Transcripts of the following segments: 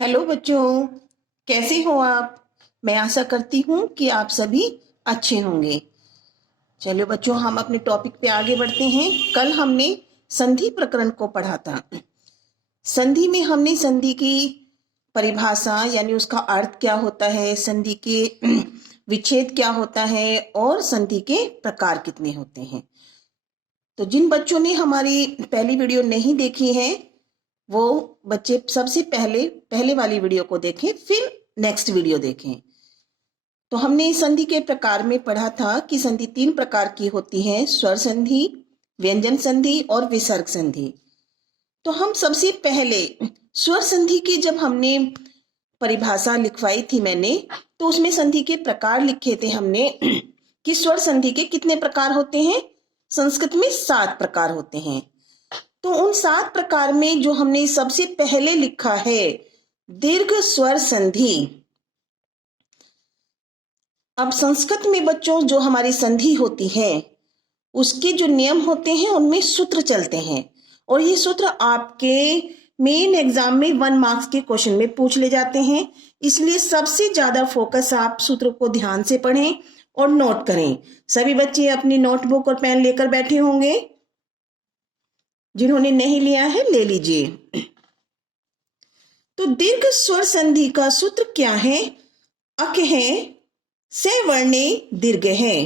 Hello बच्चों, कैसे हो आप। मैं आशा करती हूँ कि आप सभी अच्छे होंगे। चलो बच्चों, हम अपने टॉपिक पे आगे बढ़ते हैं। कल हमने संधि प्रकरण को पढ़ा था। संधि में हमने संधि की परिभाषा यानी उसका अर्थ क्या होता है, संधि के विच्छेद क्या होता है और संधि के प्रकार कितने होते हैं। तो जिन बच्चों ने हमारी पहली वीडियो नहीं देखी है वो बच्चे सबसे पहले पहले वाली वीडियो को देखें, फिर नेक्स्ट वीडियो देखें। तो हमने संधि के प्रकार में पढ़ा था कि संधि 3 प्रकार की होती है: स्वर संधि, व्यंजन संधि और विसर्ग संधि। तो हम सबसे पहले स्वर संधि की जब हमने परिभाषा लिखवाई थी मैंने, तो उसमें संधि के प्रकार लिखे थे हमने कि स्वर संधि के कितने प्रकार होते हैं। संस्कृत में 7 प्रकार होते हैं। तो उन 7 प्रकार में जो हमने सबसे पहले लिखा है दीर्घ स्वर संधि। अब संस्कृत में बच्चों जो हमारी संधि होती है उसके जो नियम होते हैं उनमें सूत्र चलते हैं, और ये सूत्र आपके मेन एग्जाम में 1 मार्क्स के क्वेश्चन में पूछ ले जाते हैं। इसलिए सबसे ज्यादा फोकस आप सूत्र को ध्यान से पढ़ें और नोट करें। सभी बच्चे अपनी नोटबुक और पेन लेकर बैठे होंगे, जिन्होंने नहीं लिया है ले लीजिए। तो दीर्घ स्वर संधि का सूत्र क्या है? अक है, सवर्णे दीर्घ है।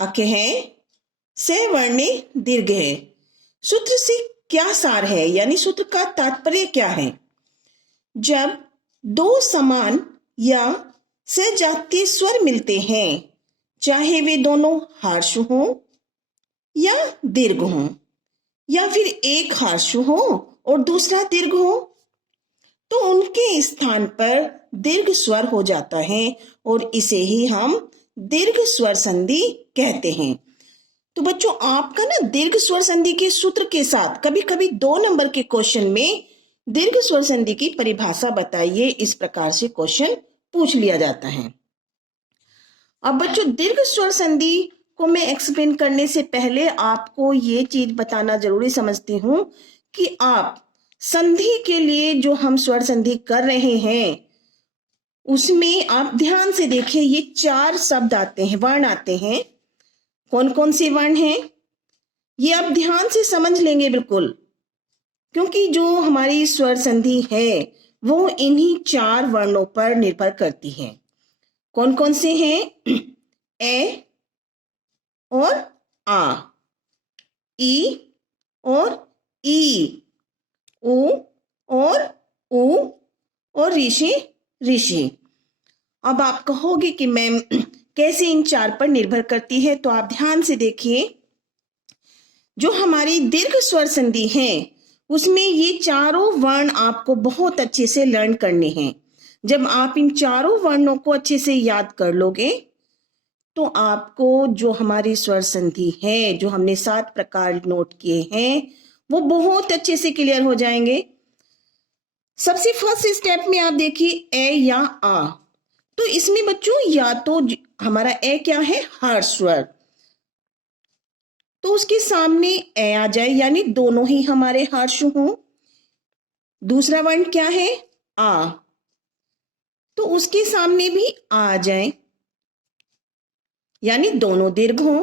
अक है, सवर्णे दीर्घ है। सूत्र से क्या सार है, यानी सूत्र का तात्पर्य क्या है? जब दो समान या सजातीय स्वर मिलते हैं, चाहे वे दोनों हार्श हों या दीर्घ हों, या फिर एक हार्श हो और दूसरा दीर्घ हो, तो उनके स्थान पर दीर्घ स्वर हो जाता है और इसे ही हम दीर्घ स्वर संधि कहते हैं। तो बच्चों, आपका ना दीर्घ स्वर संधि के सूत्र के साथ कभी कभी 2 नंबर के क्वेश्चन में दीर्घ स्वर संधि की परिभाषा बताइए, इस प्रकार से क्वेश्चन पूछ लिया जाता है। अब बच्चों, दीर्घ स्वर संधि को मैं एक्सप्लेन करने से पहले आपको ये चीज बताना जरूरी समझती हूं कि आप संधि के लिए जो हम स्वर संधि कर रहे हैं उसमें आप ध्यान से देखिए, ये 4 शब्द आते हैं, वर्ण आते हैं। कौन कौन से वर्ण हैं ये आप ध्यान से समझ लेंगे बिल्कुल, क्योंकि जो हमारी स्वर संधि है वो इन्हीं 4 वर्णों पर निर्भर करती है। कौन कौन से हैं? ए और आ, ई और ई, उ और उ, और ऋषि ऋषि। अब आप कहोगे कि मैम कैसे इन 4 पर निर्भर करती है, तो आप ध्यान से देखिए, जो हमारी दीर्घ स्वर संधि है उसमें ये चारों वर्ण आपको बहुत अच्छे से लर्न करने हैं। जब आप इन चारों वर्णों को अच्छे से याद कर लोगे तो आपको जो हमारी स्वर संधि है, जो हमने 7 प्रकार नोट किए हैं, वो बहुत अच्छे से क्लियर हो जाएंगे। सबसे फर्स्ट स्टेप में आप देखिए ए या आ। तो इसमें बच्चों या तो हमारा ए क्या है? हर्ष स्वर, तो उसके सामने ए आ जाए, यानी दोनों ही हमारे हर्ष हों। दूसरा वर्ण क्या है? आ, तो उसके सामने भी आ जाए, यानी दोनों दीर्घ हों,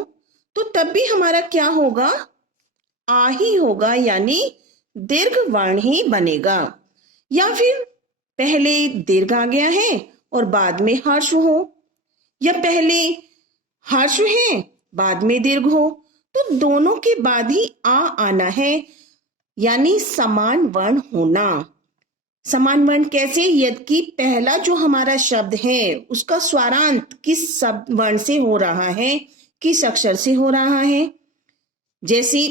तो तब भी हमारा क्या होगा? आ ही होगा, यानी दीर्घ वर्ण ही बनेगा। या फिर पहले दीर्घ आ गया है और बाद में हर्ष हो, या पहले हर्ष है बाद में दीर्घ हो, तो दोनों के बाद ही आ आना है, यानी समान वर्ण होना। समान वर्ण कैसे? यदि पहला जो हमारा शब्द है उसका स्वरांत किस शब्द वर्ण से हो रहा है, किस अक्षर से हो रहा है। जैसे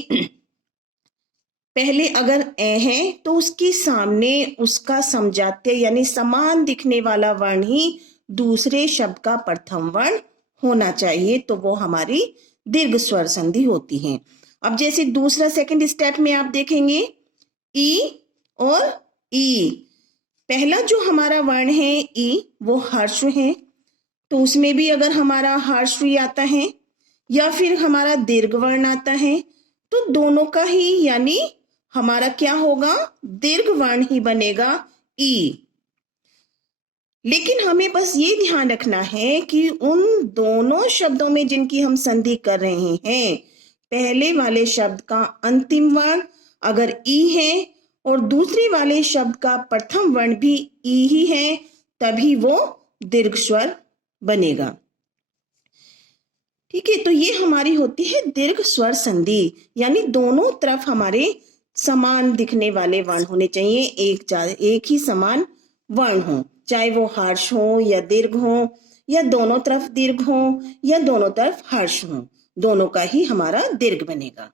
पहले अगर ए है तो उसके सामने उसका समजातीय यानी समान दिखने वाला वर्ण ही दूसरे शब्द का प्रथम वर्ण होना चाहिए, तो वो हमारी दीर्घ स्वर संधि होती है। अब जैसे दूसरा सेकंड स्टेप में आप देखेंगे ई और ई। पहला जो हमारा वर्ण है ई, वो हर्ष है, तो उसमें भी अगर हमारा हर्ष आता है या फिर हमारा दीर्घ वर्ण आता है, तो दोनों का ही यानी हमारा क्या होगा? दीर्घ वर्ण ही बनेगा। ई। लेकिन हमें बस ये ध्यान रखना है कि उन दोनों शब्दों में जिनकी हम संधि कर रहे हैं, पहले वाले शब्द का अंतिम वर्ण अगर ई है और दूसरे वाले शब्द का प्रथम वर्ण भी ई ही है, तभी वो दीर्घ स्वर बनेगा। ठीक है, तो ये हमारी होती है दीर्घ स्वर संधि, यानी दोनों तरफ हमारे समान दिखने वाले वर्ण होने चाहिए, एक ही समान वर्ण हो, चाहे वो हर्ष हो या दीर्घ हो, या दोनों तरफ दीर्घ हो या दोनों तरफ हर्ष हो, दोनों का ही हमारा दीर्घ बनेगा।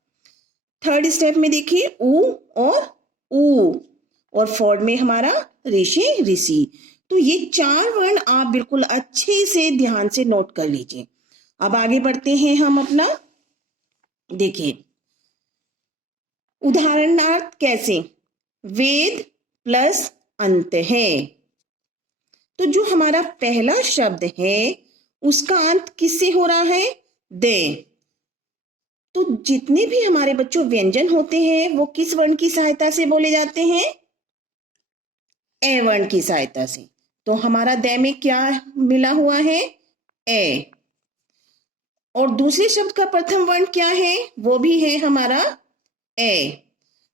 थर्ड स्टेप में देखिए ऊ और ऊ, और फोर्थ में हमारा ऋषि ऋषि। तो ये 4 वर्ण आप बिल्कुल अच्छे से ध्यान से नोट कर लीजिए। अब आगे बढ़ते हैं हम अपना, देखिए उदाहरणार्थ कैसे, वेद प्लस अंत है, तो जो हमारा पहला शब्द है उसका अंत किससे हो रहा है, दे। तो जितने भी हमारे बच्चों व्यंजन होते हैं वो किस वर्ण की सहायता से बोले जाते हैं, ए वर्ण की सहायता से। तो हमारा दे में क्या मिला हुआ है, ए, और दूसरे शब्द का प्रथम वर्ण क्या है, वो भी है हमारा ए।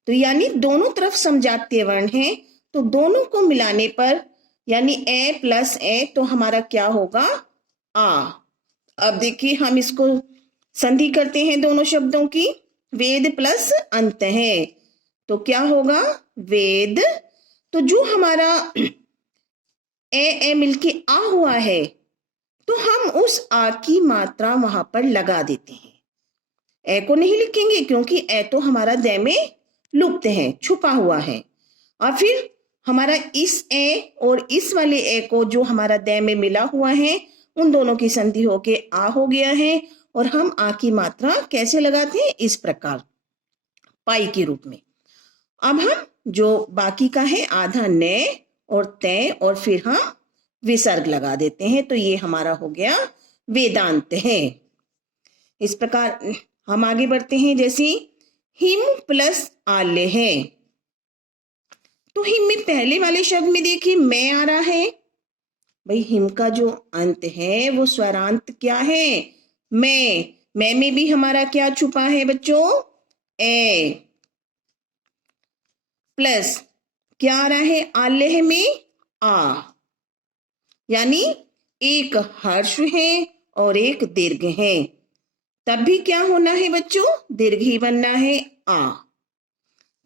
तो यानी दोनों तरफ समजातीय वर्ण है, तो दोनों को मिलाने पर यानी ए प्लस ए, तो हमारा क्या होगा, आ। अब देखिए हम इसको संधि करते हैं दोनों शब्दों की, वेद प्लस अंत है, तो क्या होगा, वेद। तो जो हमारा ए मिलके आ हुआ है, तो हम उस आ की मात्रा वहां पर लगा देते हैं। ए को नहीं लिखेंगे क्योंकि ए तो हमारा दे में लुप्त है, छुपा हुआ है। और फिर हमारा इस ए और इस वाले ए को जो हमारा दे में मिला हुआ है, उन दोनों की संधि होके आ हो गया है, और हम आ की मात्रा कैसे लगाते हैं, इस प्रकार पाई के रूप में। अब हम जो बाकी का है आधा ने और तय, और फिर हम विसर्ग लगा देते हैं, तो ये हमारा हो गया वेदांत है। इस प्रकार हम आगे बढ़ते हैं, जैसे हिम प्लस आल्य है, तो हिम में पहले वाले शब्द में देखिए मैं आ रहा है, भाई हिम का जो अंत है वो स्वरांत क्या है, मैं में भी हमारा क्या छुपा है बच्चों, ए, प्लस क्या आ रहा है आल्य में, आ, यानी एक हर्ष है और एक दीर्घ है, तब भी क्या होना है बच्चों, दीर्घ ही बनना है, आ।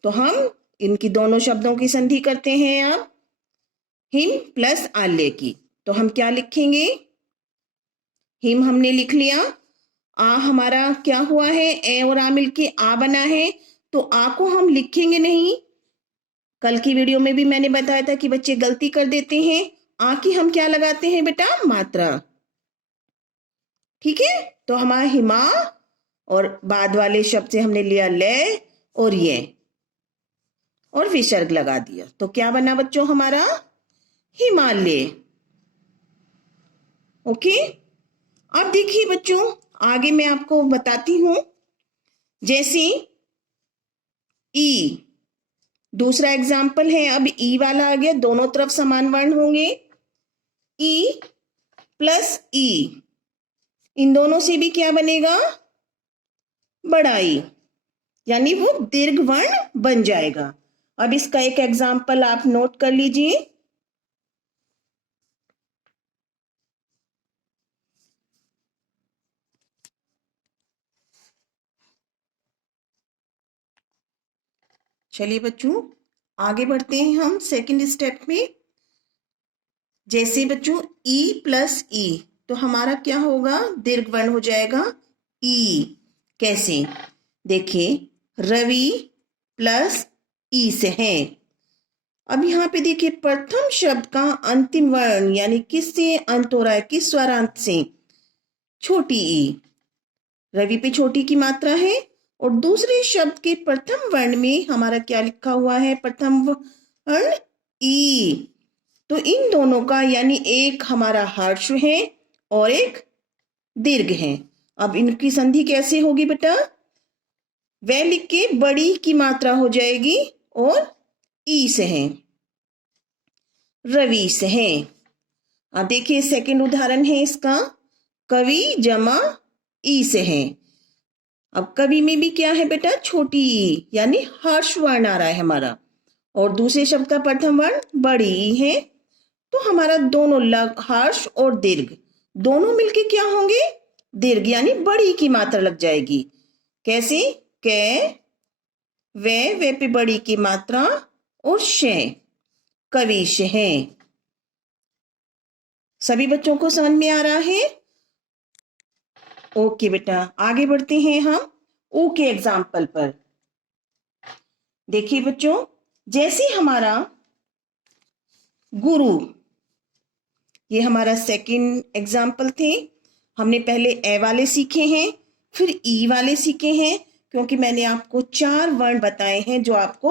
तो हम इनकी दोनों शब्दों की संधि करते हैं। अब हिम प्लस आल्य की, तो हम क्या लिखेंगे, हिम हमने लिख लिया, आ हमारा क्या हुआ है, ए और आ मिलके आ बना है, तो आ को हम लिखेंगे नहीं। कल की वीडियो में भी मैंने बताया था कि बच्चे गलती कर देते हैं, आ की हम क्या लगाते हैं बेटा, मात्रा। ठीक है, तो हमारा हिमा और बाद वाले शब्द से हमने लिया ले और ये, और विसर्ग लगा दिया, तो क्या बना बच्चों हमारा, हिमालय। ओके, अब देखिए बच्चों आगे मैं आपको बताती हूं, जैसे ई, दूसरा एग्जाम्पल है, अब ई वाला आ गया, दोनों तरफ समान वर्ण होंगे, ई प्लस ई, इन दोनों से भी क्या बनेगा, बड़ा ई, यानी वो दीर्घ वर्ण बन जाएगा। अब इसका एक एग्जाम्पल आप नोट कर लीजिए, चलिए बच्चों आगे बढ़ते हैं हम सेकंड स्टेप में। जैसे बच्चों ई प्लस ई, तो हमारा क्या होगा, दीर्घ वर्ण हो जाएगा ई। कैसे, देखिए रवि प्लस ई से है। अब यहाँ पे देखिए प्रथम शब्द का अंतिम वर्ण यानी किससे अंत हो रहा है, किस स्वरांत से, छोटी ई, रवि पे छोटी की मात्रा है, और दूसरे शब्द के प्रथम वर्ण में हमारा क्या लिखा हुआ है, प्रथम वर्ण ई। तो इन दोनों का यानी एक हमारा हर्ष है और एक दीर्घ है। अब इनकी संधि कैसे होगी बेटा, वह लिख के बड़ी की मात्रा हो जाएगी और ई से है। रवि से है। अब देखिए सेकंड उदाहरण है इसका, कवि जमा ई से है। अब कवि में भी क्या है बेटा, छोटी ई यानी हर्ष वर्ण आ रहा है हमारा, और दूसरे शब्द का प्रथम वर्ण बड़ी ई है। तो हमारा दोनों हर्ष और दीर्घ दोनों मिलके क्या होंगे, दीर्घ यानी बड़ी की मात्रा लग जाएगी। कैसे, कै, वे पे बड़ी की मात्रा और शे, कविश है। सभी बच्चों को समझ में आ रहा है? ओके बेटा, आगे बढ़ते हैं हम ऊ के एग्जाम्पल पर। देखिए बच्चों, जैसे हमारा गुरु, ये हमारा सेकंड एग्जाम्पल थे। हमने पहले ए वाले सीखे हैं, फिर ई वाले सीखे हैं, क्योंकि मैंने आपको 4 वर्ण बताए हैं जो आपको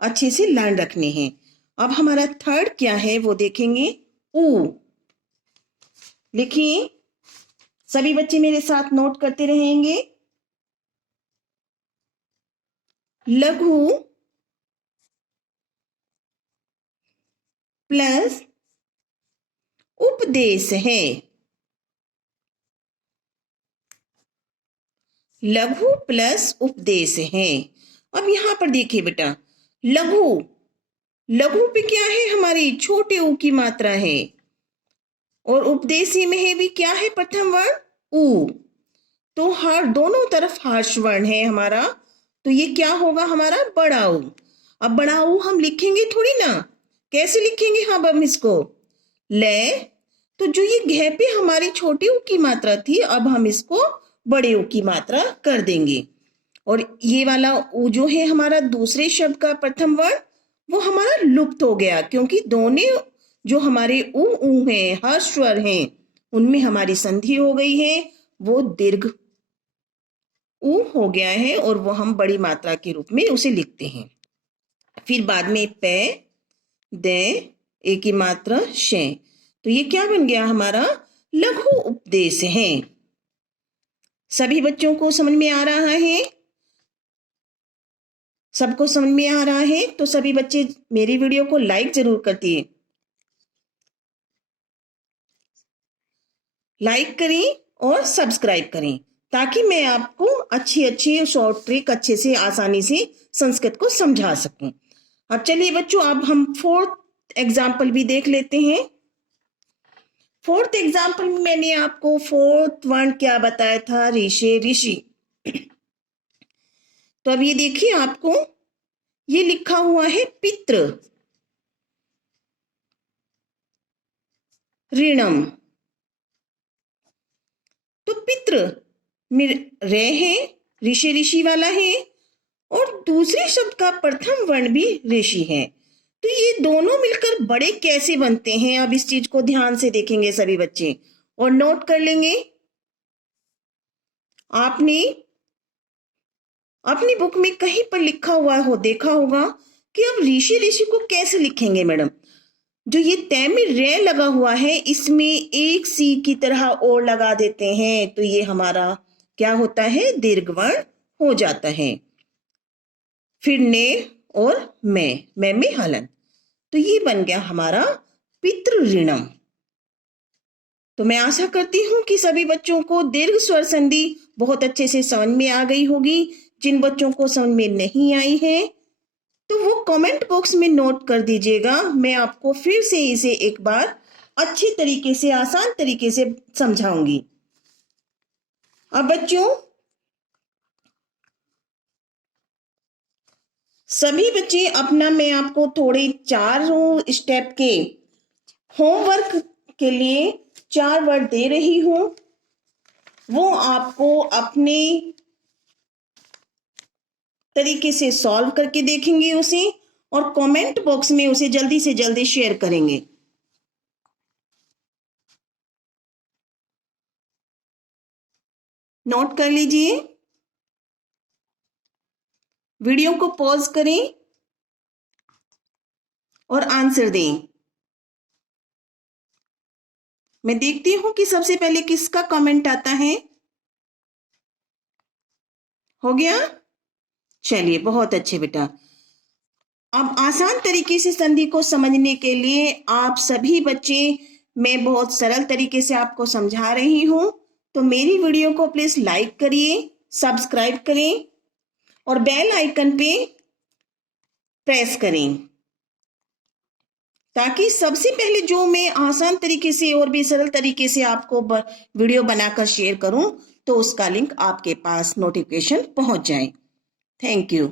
अच्छे से लर्न रखने हैं। अब हमारा थर्ड क्या है वो देखेंगे, ऊ। लिखिए, सभी बच्चे मेरे साथ नोट करते रहेंगे। लघु प्लस उपदेश है। लघु प्लस उपदेश है। अब यहां पर देखिए बेटा, लघु, लघु पे क्या है, हमारी छोटे ऊ की मात्रा है, और उपदेशी में है भी क्या है, प्रथम वर्ण ऊ। तो हर दोनों तरफ हर्ष वर्ण है हमारा, तो ये क्या होगा हमारा, बड़ा ऊ। अब बड़ा ऊ हम लिखेंगे थोड़ी ना, कैसे लिखेंगे हम अब इसको, ले। तो जो ये घे पे हमारी छोटी ऊ की मात्रा थी, अब हम इसको बड़े ऊ की मात्रा कर देंगे। और ये वाला ऊ जो है हमारा दूसरे शब्द का प्रथम वर्ण, वो हमारा लुप्त हो गया, क्योंकि दोनों जो हमारे ऊ हैं, हर्ष स्वर हैं, उनमें हमारी संधि हो गई है, वो दीर्घ ऊ हो गया है, और वो हम बड़ी मात्रा के रूप में उसे लिखते हैं। फिर बाद में पे, दे, ए की मात्रा शे, तो ये क्या बन गया हमारा, लघु उपदेश है। सभी बच्चों को समझ में आ रहा है? सबको समझ में आ रहा है? तो सभी बच्चे मेरी वीडियो को लाइक जरूर कर दिए, लाइक करें और सब्सक्राइब करें, ताकि मैं आपको अच्छी अच्छी शॉर्ट ट्रिक अच्छे से आसानी से संस्कृत को समझा सकूं। अब चलिए बच्चों, अब हम फोर्थ एग्जाम्पल भी देख लेते हैं। फोर्थ एग्जाम्पल में मैंने आपको फोर्थ वर्ण क्या बताया था, ऋषि, ऋषि। तो अब ये देखिए, आपको ये लिखा हुआ है पितृ, ऋणम। तो पितृ में रे है, ऋषि ऋषि वाला है, और दूसरे शब्द का प्रथम वर्ण भी ऋषि है। तो ये दोनों मिलकर बड़े कैसे बनते हैं, अब इस चीज को ध्यान से देखेंगे सभी बच्चे और नोट कर लेंगे। आपने अपनी बुक में कहीं पर लिखा हुआ हो, देखा होगा कि अब ऋषि ऋषि को कैसे लिखेंगे मैडम। जो ये तय में रे लगा हुआ है, इसमें एक सी की तरह और लगा देते हैं, तो ये हमारा क्या होता है, दीर्घ वर्ण हो जाता है। फिर ने और मैं में हलन, तो ये बन गया हमारा पितृ ऋणम। तो मैं आशा करती हूं कि सभी बच्चों को दीर्घ स्वर संधि बहुत अच्छे से समझ में आ गई होगी। जिन बच्चों को समझ में नहीं आई है तो वो कमेंट बॉक्स में नोट कर दीजिएगा, मैं आपको फिर से इसे एक बार अच्छी तरीके से, आसान तरीके से समझाऊंगी। अब बच्चों, सभी बच्चे अपना, मैं आपको थोड़े 4 स्टेप के होमवर्क के लिए 4 वर्ड दे रही हूं, वो आपको अपने तरीके से सॉल्व करके देखेंगे उसे, और कमेंट बॉक्स में उसे जल्दी से जल्दी शेयर करेंगे। नोट कर लीजिए, वीडियो को पॉज करें और आंसर दें। मैं देखती हूं कि सबसे पहले किसका कमेंट आता है। हो गया, चलिए बहुत अच्छे बेटा। अब आसान तरीके से संधि को समझने के लिए आप सभी बच्चे, मैं बहुत सरल तरीके से आपको समझा रही हूँ, तो मेरी वीडियो को प्लीज लाइक करिए, सब्सक्राइब करें और बेल आइकन पे प्रेस करें, ताकि सबसे पहले जो मैं आसान तरीके से और भी सरल तरीके से आपको वीडियो बनाकर शेयर करूं, तो उसका लिंक आपके पास नोटिफिकेशन पहुंच जाए। Thank you.